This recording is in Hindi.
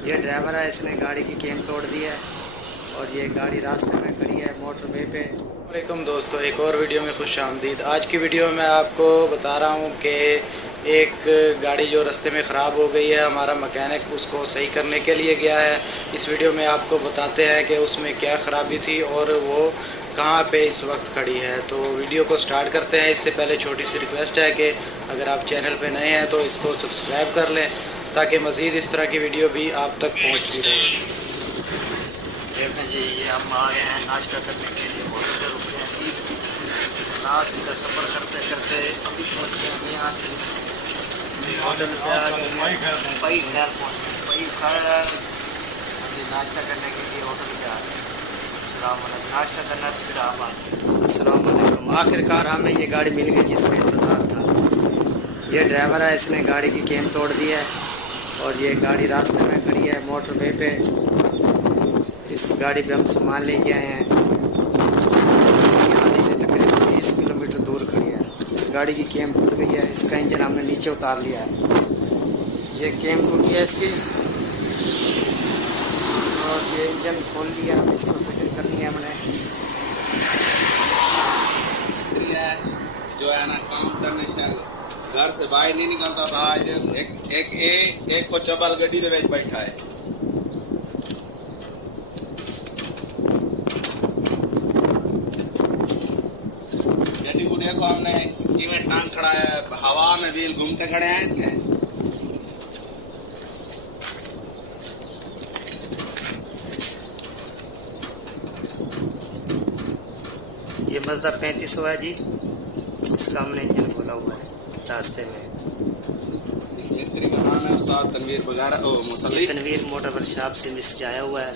ये ड्राइवर है, इसने गाड़ी की चेन तोड़ दी है और ये गाड़ी रास्ते में खड़ी है मोटरवे पे। वालेकुम दोस्तों, एक और वीडियो में खुश आमदीद। आज की वीडियो में आपको बता रहा हूँ कि एक गाड़ी जो रास्ते में ख़राब हो गई है, हमारा मैकेनिक उसको सही करने के लिए गया है। इस वीडियो में आपको बताते हैं कि उसमें क्या ख़राबी थी और वो कहाँ पे इस वक्त खड़ी है। तो वीडियो को स्टार्ट करते हैं। इससे पहले छोटी सी रिक्वेस्ट है कि अगर आप चैनल पे नए हैं तो इसको सब्सक्राइब कर लें ताकि मज़ीद इस तरह की वीडियो भी आप तक पहुँचती रहे। देखें जी, ये हम आ गए हैं नाश्ता करने के लिए, होटल पे रुके हैं। रात का सफ़र करते करते अभी पहुँच गए हैं यहाँ से होटल पे। पई खैर पहुँचे, पई खैर अभी नाश्ता करने के लिए होटल पे आ गए। अस्सलाम वालेकुम। नाश्ता करना तो फिर आप आ गए। अस्सलाम वालेकुम। आखिरकार हमें ये गाड़ी मिल गई जिसका इंतज़ार था। ये ड्राइवर है, इसने गाड़ी की चेन तोड़ दी है और ये गाड़ी रास्ते में खड़ी है मोटरवे पे। इस गाड़ी पे हम सामान लेके आए हैं। यहाँ से तकरीबन 20 किलोमीटर दूर खड़ी है। इस गाड़ी की केम टूट गई है, इसका इंजन हमने नीचे उतार लिया है। ये केम टूटी है इसकी और ये इंजन खोल लिया, अब इसको फिटिंग करनी है हमने। जो है ना काम करने से घर से बाहर नहीं निकलता था। एक को चबल गड्डी दे बैठा है। गड्डी को देखो हमने किमें टांग खड़ा है, हवा में व्हील घूमते खड़े हैं इसके। ये मज़दा 3500 है जी, इसका हमने इंजन खोला हुआ है रास्ते में। इस मिस्त्री का नाम है उस्ताद तनवीर बगारा। तनवीर मोटर वर्कशॉप से मिस्त्री आया हुआ है।